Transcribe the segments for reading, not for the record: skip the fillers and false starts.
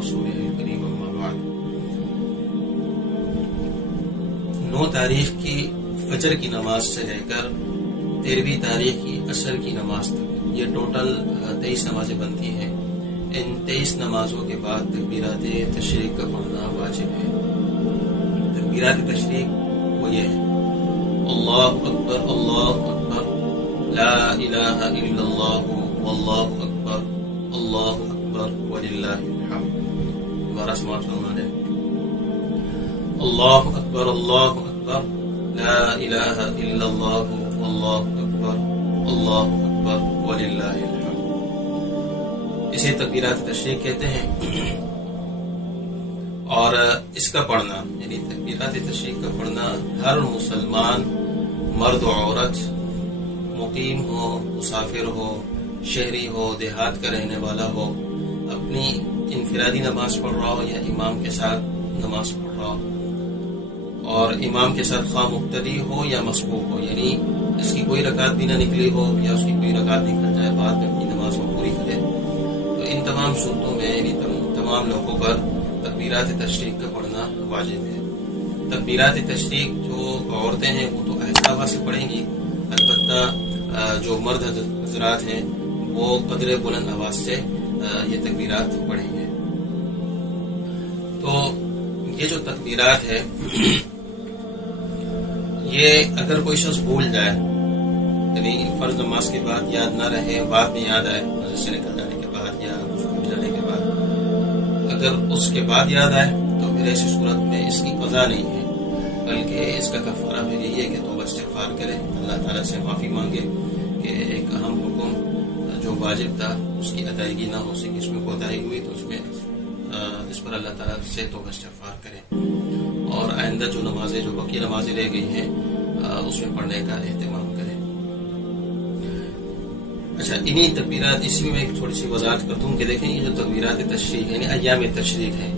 رسوله الكريم أما بعد 9 تاریخ کی فجر کی نماز سے لے کر 13ویں تاریخ کی عصر کی نماز تک یہ ٹوٹل 23 نمازیں بنتی ہیں. ان 23 نمازوں کے بعد تکبیرات تشریق کا پڑھنا واجب ہے. تکبیرات تشریق وہ یہ ہے: اللہ اکبر لا الہ الا اللہ واللہ اکبر وللہ الحمد. دوبارہ سماعت فرمائیں. اللہ اکبر لا الہ الا اللہ واللہ اکبر وللہ الحمد. اسے تکبیرات تشریق کہتے ہیں. اور اس کا پڑھنا یعنی تکبیرات تشریق کا پڑھنا ہر مسلمان مرد و عورت، مقیم ہو، مسافر ہو، شہری ہو، دیہات کا رہنے والا ہو، اپنی انفرادی نماز پڑھ رہا ہو یا امام کے ساتھ نماز پڑھ رہا ہو، اور امام کے ساتھ خواہ مقتدی ہو یا مسبوق ہو، یعنی اس کی کوئی رکعت بھی نہ نکلی ہو یا اس کی کوئی رکعت نکل جائے بعد میں اپنی نماز کو پوری کرے، تو ان تمام صورتوں میں یعنی تمام لوگوں پر تکبیرات تشریق کا پڑھنا واجب ہے. تکبیرات تشریق جو عورتیں ہیں وہ تو آہستہ آواز سے پڑھیں گی، البتہ جو مرد حضرات ہیں وہ قدر بلند آواز سے یہ تکبیرات پڑھیں گے. تو یہ جو تکبیرات ہے یہ اگر کوئی شخص بھول جائے، یعنی فرض نماز کے بعد یاد نہ رہے، بعد میں یاد آئے مسجد سے نکل جانے کے بعد یا اٹھ جانے کے بعد، اگر اس کے بعد یاد آئے تو پھر ایسی صورت میں اس کی قضا نہیں ہے، بلکہ اس کا کفارہ پھر یہی ہے کہ توبہ استغفار کرے، اللہ تعالیٰ سے معافی مانگے کہ ایک اہم حکم جو واجب تھا اس کی ادائیگی نہ ہو سکی، اس میں کوتاہی ہوئی تو اس پر اللہ تعالیٰ سے توبہ استغفار کرے، اور آئندہ جو نمازیں جو باقی نمازیں رہ گئی ہیں اس میں پڑھنے کا اہتمام کرے. اچھا، انہی تکبیرات اسی میں ایک تھوڑی سی وضاحت کرتا ہوں کہ دیکھیں یہ جو تکبیرات تشریق یعنی ایام تشریق ہیں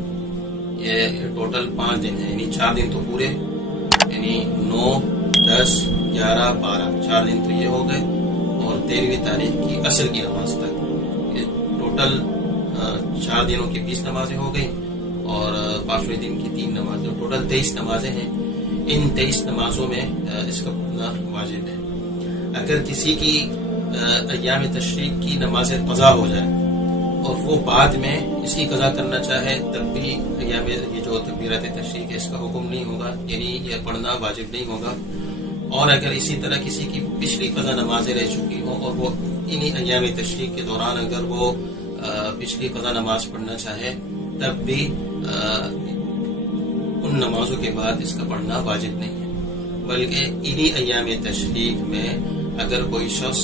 یہ ٹوٹل 5 دن ہیں، یعنی 4 دن تو پورے، یعنی 9 10 11 12 4 دن تو یہ ہو گئے، اور 13ویں تاریخ کی عصر کی نماز تک یہ ٹوٹل 4 دنوں کی 20 نمازیں ہو گئی، اور 5ویں دن کی 3 نمازیں، ٹوٹل 23 نمازیں ہیں. ان 23 نمازوں میں اس کا پڑھنا واجب ہے. اگر کسی کی ایام تشریق کی نماز قضا ہو جائے اور وہ بعد میں اس کی قضا کرنا چاہے تب بھی ایام یہ جو تکبیرات تشریق ہے اس کا حکم نہیں ہوگا، یعنی یہ پڑھنا واجب نہیں ہوگا. اور اگر اسی طرح کسی کی پچھلی قضا نمازیں رہ چکی ہوں اور وہ انہی ایام تشریق کے دوران اگر وہ پچھلی قضا نماز پڑھنا چاہے تب بھی ان نمازوں کے بعد اس کا پڑھنا واجب نہیں ہے، بلکہ انہی ایام تشریق میں اگر کوئی شخص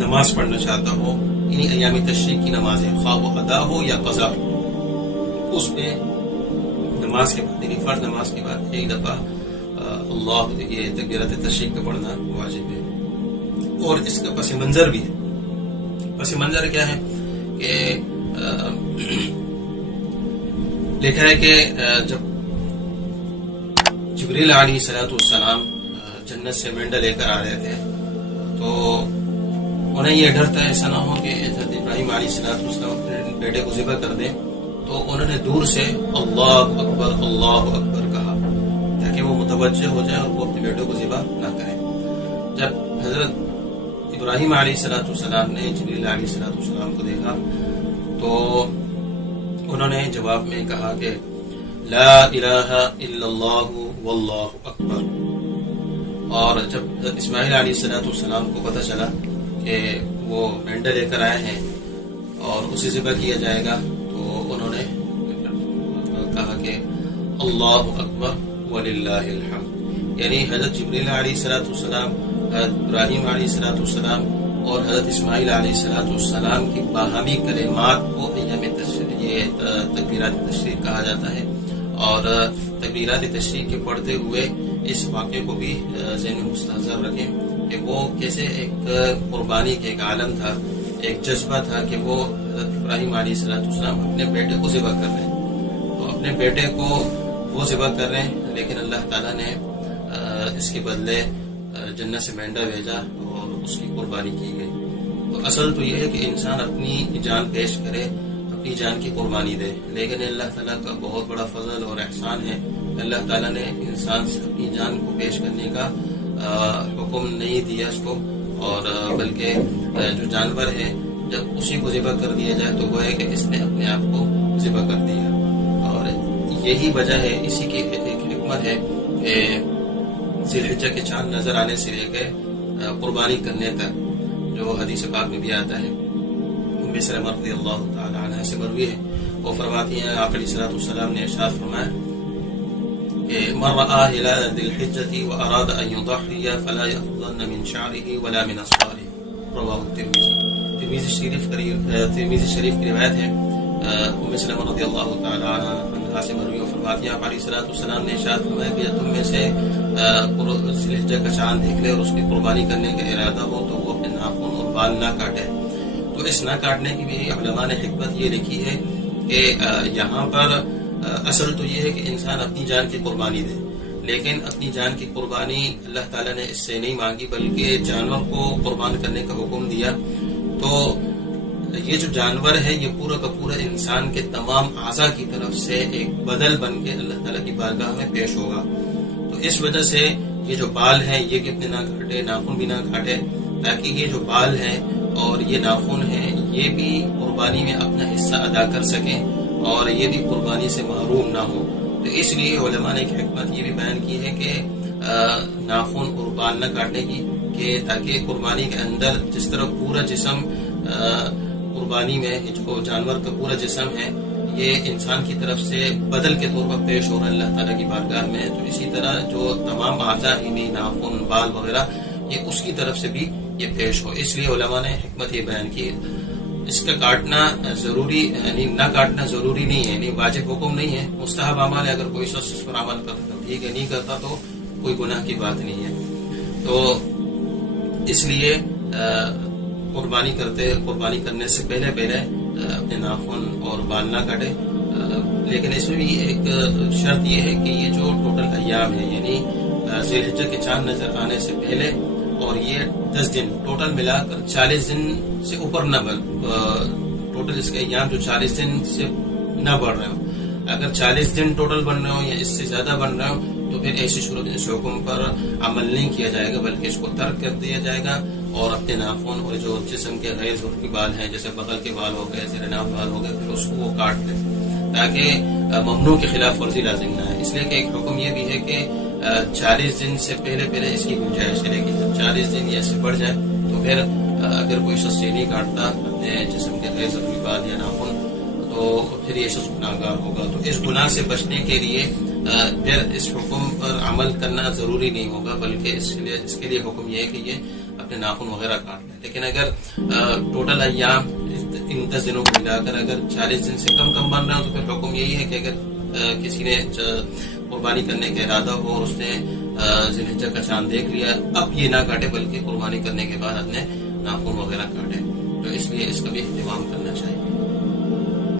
نماز پڑھنا چاہتا ہو، انہی ایام تشریق کی نمازیں خواہ وہ ادا ہو یا قضا ہو، اس میں نماز کے بعد یعنی فرض نماز کے بعد ایک دفعہ اللہ یہ تکبیرات تشریق کا پڑھنا واجب ہے. اور اس کا پس منظر بھی ہے. پس منظر کیا ہے کہ لکھا ہے کہ جب جبریل علیہ السلام جنت سے مینڈا لے کر آ رہے تھے تو انہیں یہ ڈر تھا ایسا نہ ہو کہ حضرت ابراہیم علیہ السلام اپنے بیٹے کو ذبح کر دیں، تو انہوں نے دور سے اللہ اکبر کہا تاکہ وہ متوجہ ہو جائے اور وہ اپنے بیٹے کو ذبح نہ کریں. جب حضرت ابراہیم علیہ السلام نے جبریل علیہ السلام کو دیکھا تو انہوں نے جواب میں کہا کہ لا الہ الا اللہ واللہ اکبر. اور جب حضرت اسماعیل علیہ السلام کو پتہ چلا کہ وہ مینڈا لے کر آئے ہیں اور اسے ذبح کیا جائے گا تو انہوں نے کہا کہ اللہ اکبر وللہ الحمد، یعنی حضرت جبریل علیہ السلام، حضرت ابراہیم علیہ السلام اور حضرت اسماعیل علیہ السلام کی باہمی کلمات کو ایام یہ تکبیرات تشریق کہا جاتا ہے. اور تکبیرات تشریق کے پڑھتے ہوئے اس واقعے کو بھی ذہن میں مستحضر رکھیں کہ وہ کیسے ایک قربانی کے ایک عالم تھا، ایک جذبہ تھا کہ وہ حضرت ابراہیم علیہ السلام اپنے بیٹے کو ذبح کر رہے ہیں، تو اپنے بیٹے کو وہ ذبح کر رہے ہیں لیکن اللہ تعالیٰ نے اس کے بدلے جنت سے مینڈا بھیجا اور اس کی قربانی کی گئی. تو اصل تو یہ ہے کہ انسان اپنی جان پیش کرے اپنی جان کی قربانی دے، لیکن اللہ تعالیٰ کا بہت بڑا فضل اور احسان ہے، اللہ تعالیٰ نے انسان سے اپنی جان کو پیش کرنے کا حکم نہیں دیا اس کو، اور بلکہ جو جانور ہے جب اسی کو ذبح کر دیا جائے تو وہ ہے کہ اس نے اپنے آپ کو ذبح کر دیا. اور یہی وجہ ہے، اسی کی ایک حکمت ہے کہ ذی الحجہ کے چاند نظر آنے سے لے کے قربانی کرنے تک، جو حدیث پاک میں بھی آتا ہے، ام سلمہ رضی اللہ تعالی عنہا سے مروی ہے، وہ فرماتی ہیں آقا علیہ الصلوۃ والسلام نے ارشاد فرمایا کہ من رأى هلال ذی الحجة وأراد أن يضحي فلا يأخذن من شعره ولا من أصفاره. رواه الترمذی. ترمذی شریف کی روایت ہے، ام سلمہ رضی اللہ تعالی عنہا سے مروی، فرماتی ہیں آقا علیہ الصلوۃ والسلام نے ارشاد فرمایا کہ تم میں سے ذی الحجہ کا چاند دیکھ لے اور اس کی قربانی کرنے کا ارادہ ہو تو وہ اپنے ناخن اور بال نہ کاٹے. تو اس نہ کاٹنے کی بھی علماء نے حکمت یہ لکھی ہے کہ یہاں پر اصل تو یہ ہے کہ انسان اپنی جان کی قربانی دے، لیکن اپنی جان کی قربانی اللہ تعالیٰ نے اس سے نہیں مانگی بلکہ جانور کو قربان کرنے کا حکم دیا. تو یہ جو جانور ہے یہ پورا کا پورا انسان کے تمام اعضاء کی طرف سے ایک بدل بن کے اللہ تعالیٰ کی بارگاہ میں پیش ہوگا. تو اس وجہ سے یہ جو بال ہیں یہ کتنے نہ کاٹے، ناخن بھی نہ کاٹے، تاکہ یہ جو بال ہیں اور یہ ناخن ہیں یہ بھی قربانی میں اپنا حصہ ادا کر سکیں اور یہ بھی قربانی سے محروم نہ ہو. تو اس لیے علماء نے ایک حکمت یہ بھی بیان کی ہے کہ ناخن اور بال نہ کاٹنے کی، کہ تاکہ قربانی کے اندر جس طرح پورا جسم قربانی میں جو جانور کا پورا جسم ہے یہ انسان کی طرف سے بدل کے طور پر پیش ہو رہا ہے اللہ تعالیٰ کی بارگاہ میں، تو اسی طرح جو تمام اعضاء یعنی ناخن، بال وغیرہ یہ اس کی طرف سے بھی یہ پیش ہو. اس لیے علماء نے حکمت یہ بیان کی. اس کا کاٹنا ضروری یعنی نہ کاٹنا ضروری نہیں ہے، یعنی واجب حکم نہیں ہے، مستحب عمل ہے. اگر کوئی شخص اس پر عمل کرتا ٹھیک ہے، نہیں کرتا تو کوئی گناہ کی بات نہیں ہے. تو اس لیے قربانی کرنے سے پہلے اپنے ناخن اور بال نہ کاٹے. لیکن اس میں بھی ایک شرط یہ ہے کہ یہ جو ٹوٹل ایام ہے یعنی ذی الحجہ کے چاند نظر آنے سے پہلے اور یہ 10 دن ٹوٹل ملا کر 40 دن سے اوپر نہ ٹوٹل اس کے ایام جو 40 دن سے نہ بڑھ رہے ہو. اگر 40 دن ٹوٹل بن رہے ہو یا اس سے زیادہ بن رہے ہو تو پھر ایسی صورت اس حکم پر عمل نہیں کیا جائے گا بلکہ اس کو ترک کر دیا جائے گا اور اپنے ناخن اور جو جسم کے غیر ضروری بال ہیں جیسے بغل کے بال ہو گئے، زیر ناف بال ہو گئے، پھر اس کو وہ کاٹ دیں تاکہ ممنوع کے خلاف ورزی لازم نہ ہے. اس لیے کہ ایک حکم یہ بھی ہے کہ 40 دن سے پہلے اس کی گنجائش ہے، لیکن جب 40 دن یا اس سے بڑھ جائے تو پھر اگر کوئی شخص یہ نہیں کاٹتا اپنے جسم کے غیر ضروری بال یا ناخن تو پھر یہ شخص گناہگار ہوگا. تو اس گناہ سے بچنے کے لیے پھر اس حکم پر عمل کرنا ضروری نہیں ہوگا بلکہ اس کے لیے حکم یہ ہے کہ یہ اپنے ناخن وغیرہ کاٹ لیں. لیکن اگر ٹوٹل ایام ان 10 دنوں کو ملا کر اگر 40 دن سے کم بن رہا ہو تو پھر حکم یہی ہے کہ اگر کسی نے قربانی کرنے کا ارادہ ہو اور اس نے ذی الحجہ کا چاند دیکھ لیا، اب یہ نہ کاٹے بلکہ قربانی کرنے کے بعد اپنے ناخن وغیرہ کاٹے. تو اس لیے اس کا بھی اہتمام کرنا چاہیے.